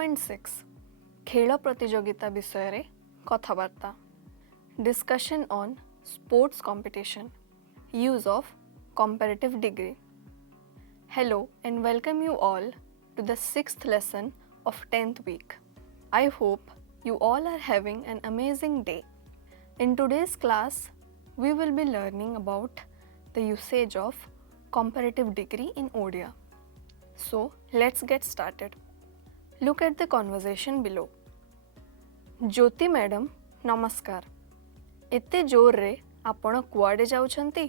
10.6 खेल प्रतियोगिता विषय रे कथबार्ता discussion on sports competition use of comparative degree. Hello and welcome you all to the 6th lesson of 10th week. I hope you all are having an amazing day. In today's class, we will be learning about the usage of comparative degree in ODIA. So, let's get started. Look at the conversation below. Jyoti madam नमस्कार. एते जोर रे आपण कुआडे जाउछंती?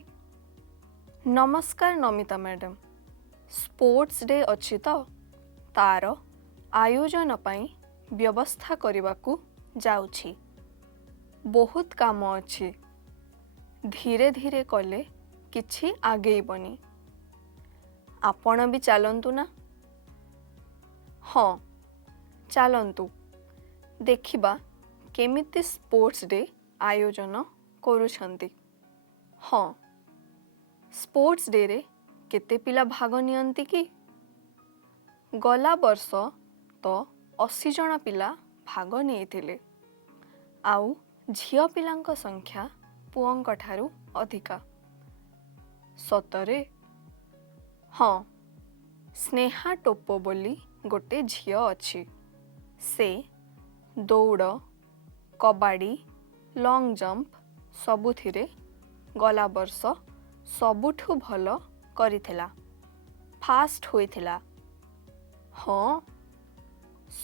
नमस्कार Namita madam. Sports day अछि तो तार आयोजन पई व्यवस्था करिबाकू जाउछि. बहुत काम अछि. धीरे धीरे कले किछि आगेइबनी. आपण भी चलंतु ना? हाँ चलंतु. देखिबा केमिति स्पोर्ट्स डे आयोजन करूछंती. हाँ स्पोर्ट्स डे रे केते पिला भाग नियंती की? गला वर्ष तो 80 जन पिला भाग नियथिले. आउ झियो पिलांक संख्या पुअंक ठारू अधिका. सतरे? हाँ स्नेहा टोपो बोली गोटे झियो अछि. से दौड़ कबाड़ी लॉन्ग जंप सबुथिरे गला वर्ष सबुठु भल करिथिला. फास्ट होइथिला. हाँ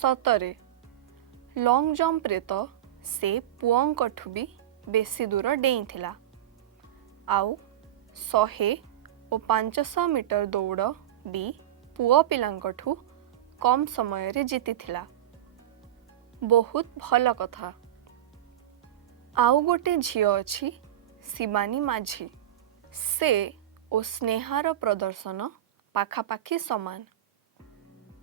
सतरे लॉन्ग जंप रे तो से पुअंकठु भी बेसी दूर डेइथिला. आउ 100 और 500 मीटर दौड़ भी पुओ पिलांकठु कम समय रे जीतिथिला. बहुत भल कथा. आउ गोटे झियो अछि शिवानी माझी. से ओ स्नेहार प्रदर्शन पाखापाखी समान.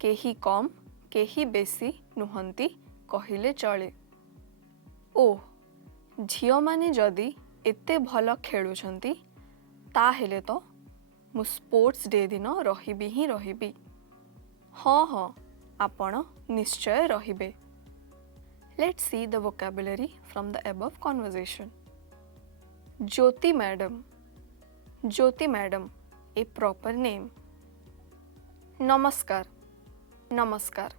केही कम केही बेसी नुहंती कहिले चले. ओ झियो माने जदि एते भल खेलुछंती ताहेले तो मु स्पोर्ट्स डे दिन रहिबी ही रहिबी. हाँ हाँ आपण निश्चय रहिबे. Let's see the vocabulary from the above conversation. Jyoti madam. Jyoti madam, a proper name. Namaskar. Namaskar.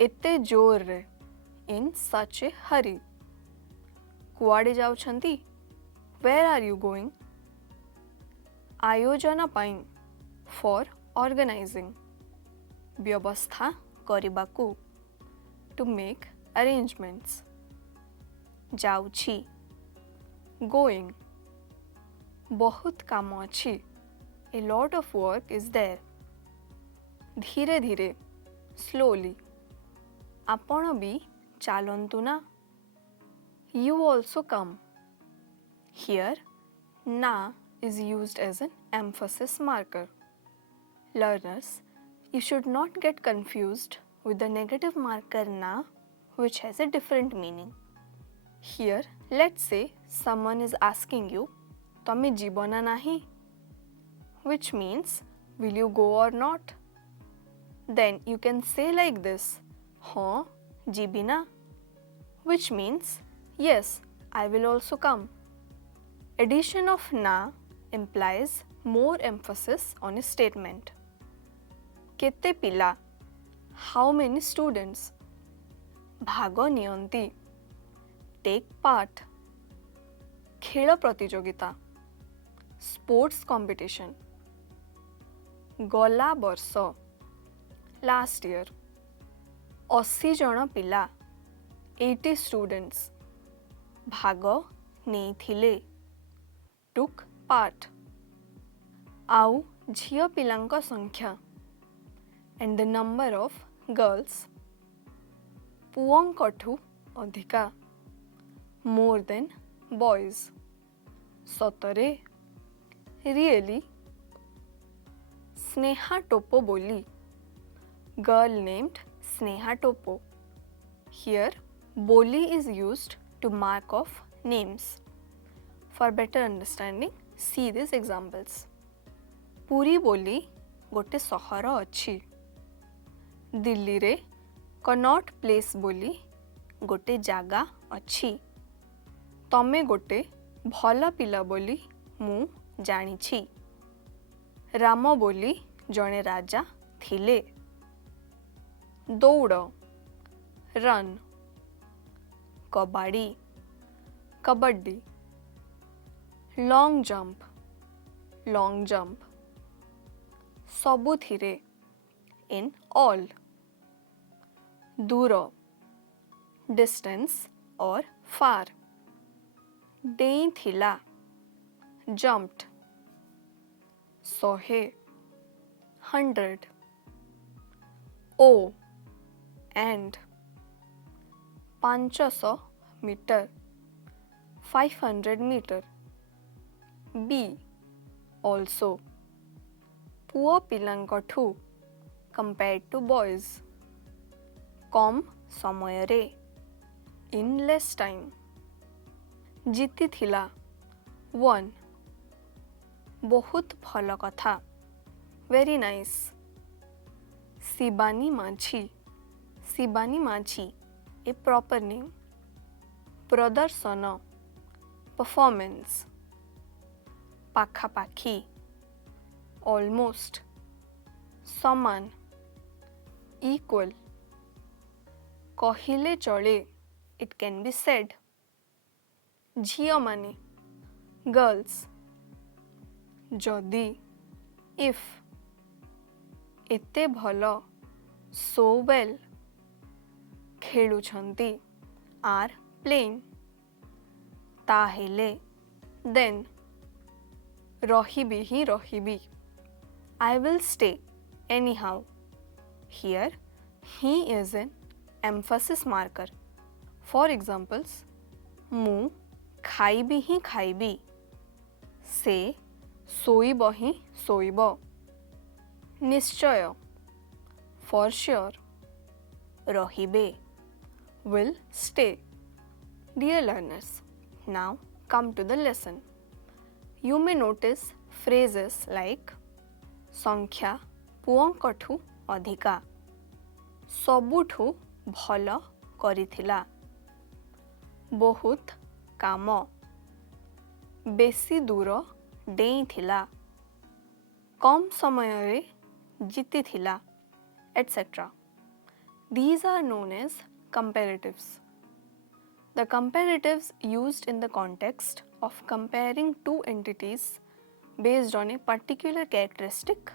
एते जोर रे. In such a hurry. कुआडे जाउछंती? Where are you going? आयोजन पाई. For organizing. व्यवस्था करिबाकू. To make arrangements. जाउछि. Going. बहुत काम अछि. A lot of work is there. धीरे धीरे. Slowly. आपण भी चालंतु ना? You also come. Here, na is used as an emphasis marker. Learners, you should not get confused with the negative marker na, which has a different meaning. Here, let's say someone is asking you, "Tame jibona nahi?" which means, will you go or not? Then you can say like this, "Haan, jibi na," which means, yes, I will also come. Addition of na implies more emphasis on a statement. Kete pila? How many students? भाग नियंती. Take part. खेल प्रतियोगिता. Sports competition. गला वर्ष. Last year. 80 जन पिला. 80 students. भाग नेइथिले. Took part. आउ झियो पिलांक संख्या. And the number of girls. पुअंकठु अधिका. More than boys. सतरे? Really? स्नेहा टोपो बोली. Girl named Sneha Topo. Here, boli is used to mark off names. For better understanding, see these examples. Puri बोली गोटे सहर अछि. दिल्ली रे कनॉट प्लेस बोली गोटे जागा अच्छी तमे गोटे भल पिला बोली मु जानिछि राम बोली जणे राजा थिले दौड़ रन कबाड़ी कबड्डी लॉन्ग जंप सबुथिरे इन ऑल दूर डिस्टेंस और फार डेई थिला jumped 100 100 ओ and 500 मीटर 500 मीटर बी also पुओ पिलांकठू compared to boys कम समय रे in less time जीति थिला 1 बहुत भल कथा very nice Shibani Majhi a proper name प्रदर्शन परफॉर्मेंस पाखापाखी ऑलमोस्ट समान इक्वल कहिले चले इट कैन बी सेड झियो माने गर्ल्स जदि इफ एते भल सो वेल खेलुछंती आर प्लेइंग ताहेले देन रहिबी ही रहिबी I will stay anyhow here ही is an emphasis marker for examples मु खाइबी ही खाइबी से सोइब ही सोइब निश्चय फॉर श्योर रहिबे will stay. Dear learners, now come to the lesson. You may notice phrases like संख्या पुओंकठू अधिका सबुठू भल करिथिला बहुत काम बेसी दूर डेइथिला कम समय रे जीतिथिला etc. These are known as comparatives. The comparatives used in the context of comparing two entities based on a particular characteristic.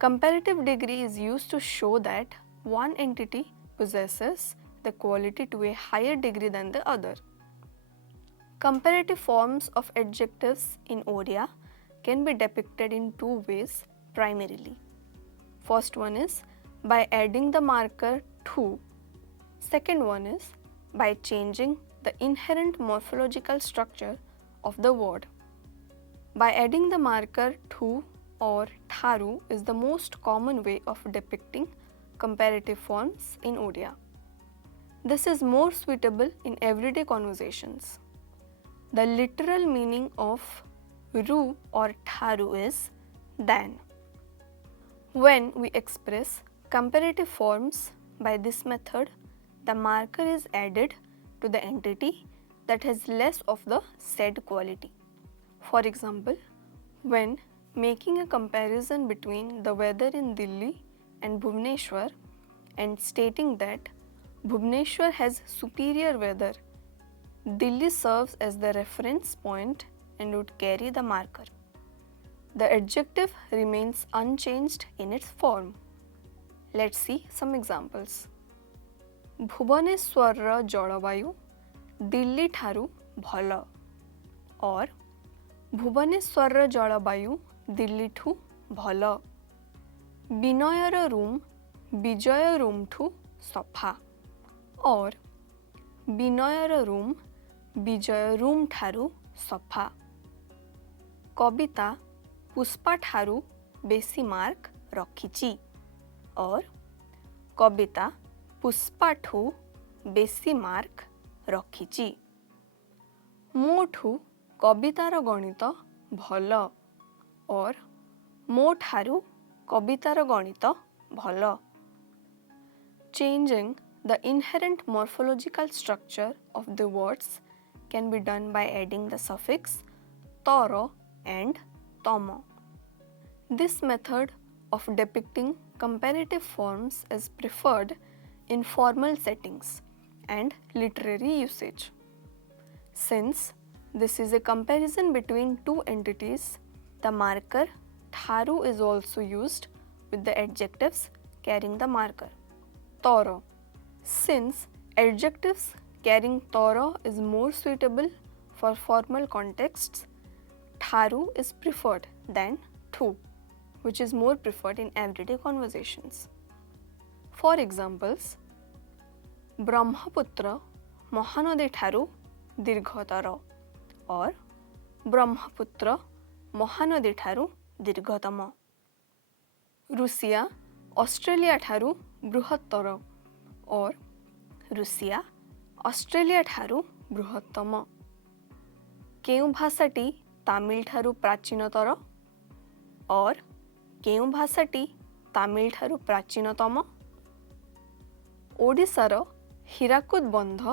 Comparative degree is used to show that one entity possesses the quality to a higher degree than the other. Comparative forms of adjectives in Oriya can be depicted in two ways primarily. First one is by adding the marker to. Second one is by changing the inherent morphological structure of the word. By adding the marker to or tharu is the most common way of depicting comparative forms in Oriya. This is more suitable in everyday conversations. The literal meaning of ru or tharu is than. When we express comparative forms by this method, the marker is added to the entity that has less of the said quality. For example, when making a comparison between the weather in Delhi and Bhubaneswar and stating that Bhubaneswar has superior weather, Delhi serves as the reference point and would carry the marker. The adjective remains unchanged in its form. Let's see some examples. Bhubaneswar जलवायु दिल्ली ठारू भल और भुवनेश्वर जलवायु दिल्ली ठू भल विनयर room विजय room ठू सफा और विनयर रूम विजय रूम ठारू सफा कविता पुष्पा ठारू बेसी मार्क रखिची और कविता पुष्पा ठू बेसी मार्क रखिची मोठू कवितार गणित भल और मो ठारू कवितार गणित भल Changing the inherent morphological structure of the words can be done by adding the suffix toro and tomo. This method of depicting comparative forms is preferred in formal settings and literary usage. Since this is a comparison between two entities, the marker tharu is also used with the adjectives carrying the marker toro. Since adjectives carrying toro is more suitable for formal contexts, tharu is preferred than thu, which is more preferred in everyday conversations. For examples, Brahmaputra Mahanadi tharu dirghatara or Brahmaputra Mahanadi tharu dirghatama. Russia Australia tharu बृहत्तर और Russia Australia ठारू बृहत्तम केउ भाषाटी तामिल ठारू प्राचीनतर और केउ भाषाटी तामिल ठारू प्राचीनतम ओडिशार हीराकुद बंध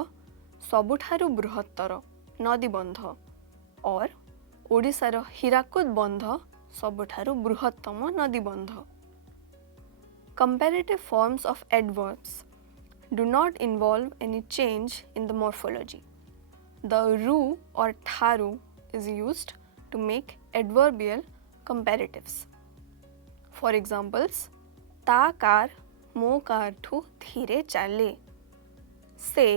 सबुठारू बृहत्तर नदी बंध और ओडिशार हीराकुद बंध सबुठारू बृहत्तम नदी बंध. Comparative forms of adverbs do not involve any change in the morphology. The ru or tharu is used to make adverbial comparatives. For examples, ता कार मो कार ठू धीरे चाले, से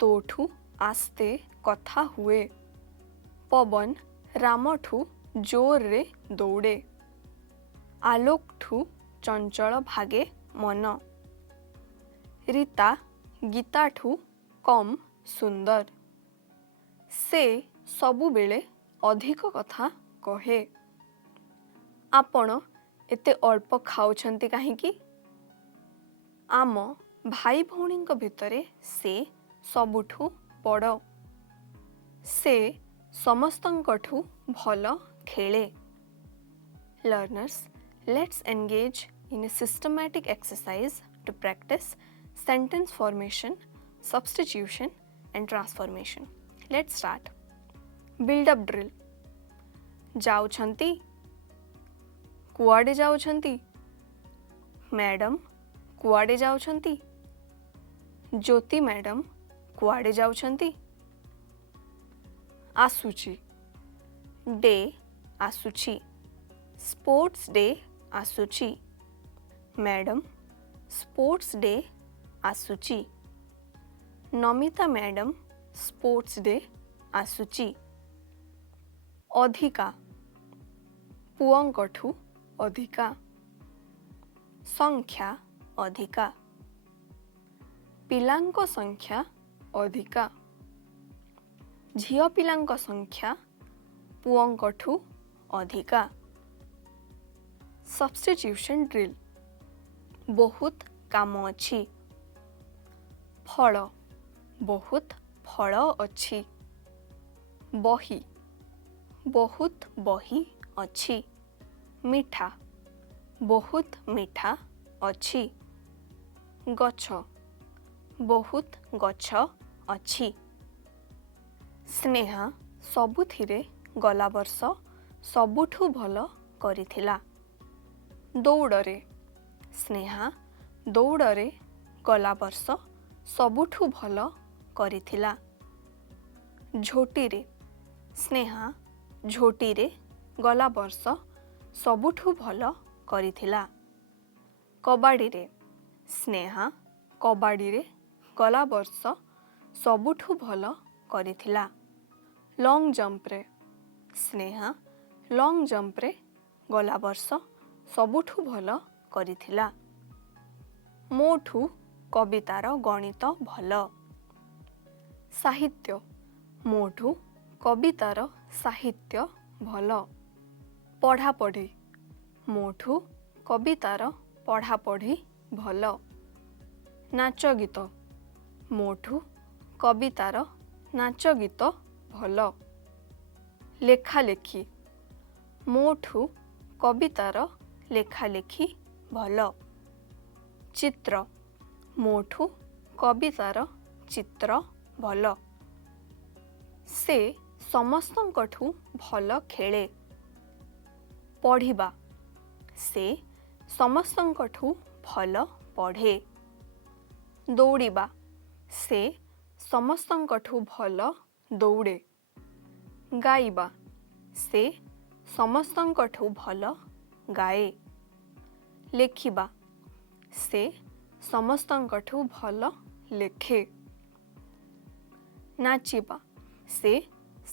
तो ठू आस्ते कथा हुए, पवन राम ठू जोर रे दौड़े, आलोक ठू चंचल भागे मन, रीता गीता ठू कम सुंदर, से सबु बेले अधिक कथा कहे. आपण एते अल्प खाउछंती काहेकि? आम भाई भौणींक भितरे से सबुठू बड़, से समस्तंकठू भल खेले. Learners, let's engage in a systematic exercise to practice sentence formation, substitution and transformation. Let's start. Build up drill. जाउछंती, कुआडे जाउछंती, मैडम कुआडे जाउछंती, ज्योति मैडम कुआडे जाउछंती, आसुची, डे आसुची, स्पोर्ट्स डे आसुची, मैडम स्पोर्ट्स डे आसुची, नमिता मैडम स्पोर्ट्स डे आसुची, अधिका पुअंकठू अधिका, संख्या अधिका, पिलांको संख्या अधिका, झियो पिलांको संख्या पुअंकठू अधिका. Substitution drill. बहुत काम अच्छी, फल बहुत फल अच्छी, बही बहुत बही अच्छी, मिठा बहुत मिठा अच्छी, गछ बहुत गछ अच्छी. स्नेहा सबुथिरे गला वर्ष सबुठू भल करिथिला. दौड़रे स्नेहा दौड़रे गला वर्ष सबुठू भल करिथिला. झोटीरे स्नेहा झोटीरे गला वर्ष सबुठू भल करिथिला. कबाडीरे स्नेहा कबाडीरे गला वर्ष सबुठू भल करिथिला. लॉन्ग जंपरे स्नेहा लॉन्ग जंपरे गला वर्ष सबुठू भल करिथिला. मोठू कवितार गणित भल. साहित्य मोठू कवितार साहित्य भल. पढ़ापढ़ी मोठू कवितार पढ़ापढ़ी भल. नाच गीत मोठू कवितार नाच गीत भल. लेखालेखी मोठू कवितार लेखालेखी भल. चित्र मोठू कवितार चित्र भल। से समस्तंकठू भल खेले। पढ़िबा से समस्तंकठू भल पढ़े। दौड़िबा से समस्तंकठू भल दौड़े। गाइबा से समस्तंकठू भल गाए। लेखिबा से समस्तंकठू भल लेखे। नाचिबा से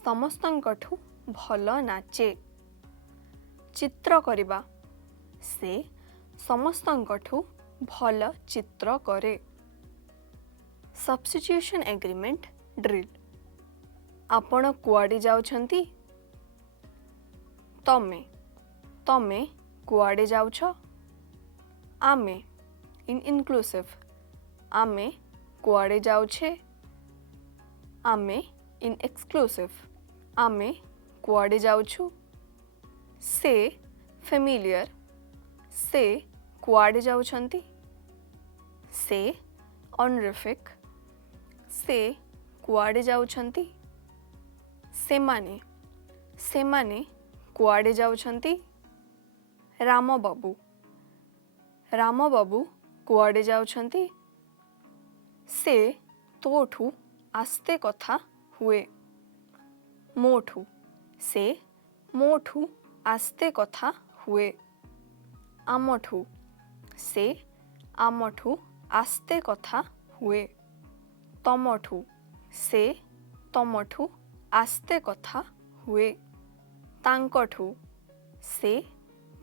समस्तंकठू भल नाचे। चित्र करिबा से समस्तंकठू भल चित्र करे। Substitution agreement drill. आपण कुआडे जाउछंती? तमे तमे कुआडे जाउछ? आमे इन इनक्लूसिव आमे कुआडे जाउछे। आमे इन एक्सक्लूसिव आमे कुआडे जाउछु। से फेमिलियर से कुआडे जाउछंती। से ऑनरिफिक से कुआडे जाउछंती। सेमाने सेमाने कुआडे जाउछंती। राम बाबू कुआडे जाउछंती। से तोठू आस्ते कथा हुए। मोठू से मोठू आस्ते कथा हुए। आमठू से आमठू आस्ते कथा हुए। तमठू से तमठू आस्ते कथा हुए। तांकठू से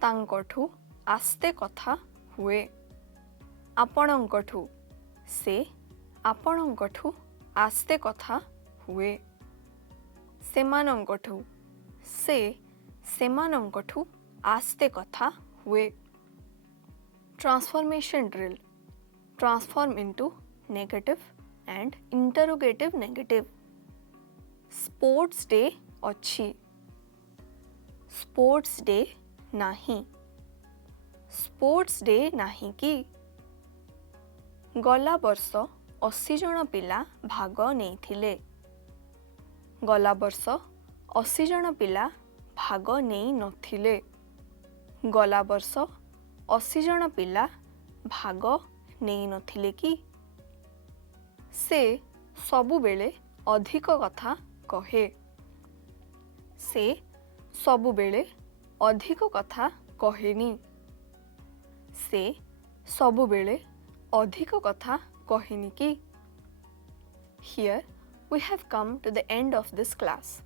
तांकठू आस्ते कथा हुए। आपणंकठू से आपणंकठू आस्ते कथा हुए। सेमानंकठू से सेमानंकठू आस्ते कथा हुए। Transformation drill. Transform into negative and interrogative negative. Sports day अच्छी। स्पोर्ट्स डे नाही। स्पोर्ट्स डे नाही कि? गला वर्ष 80 जन पिला भाग नेइथिले। गला वर्ष 80 जन पिला भाग नेइ नथिले। गला वर्ष 80 जन पिला भाग नेइ नथिले कि? से सबुबेले अधिक कथा कहे। से सबुबेले अधिक कथा कहेनी। से सबुबेले अधिक कथा कहेनी कि? Here we have come to the end of this class.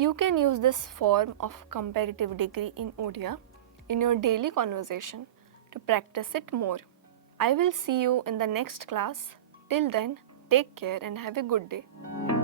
You can use this form of comparative degree in Odia in your daily conversation to practice it more. I will see you in the next class. Till then, take care and have a good day.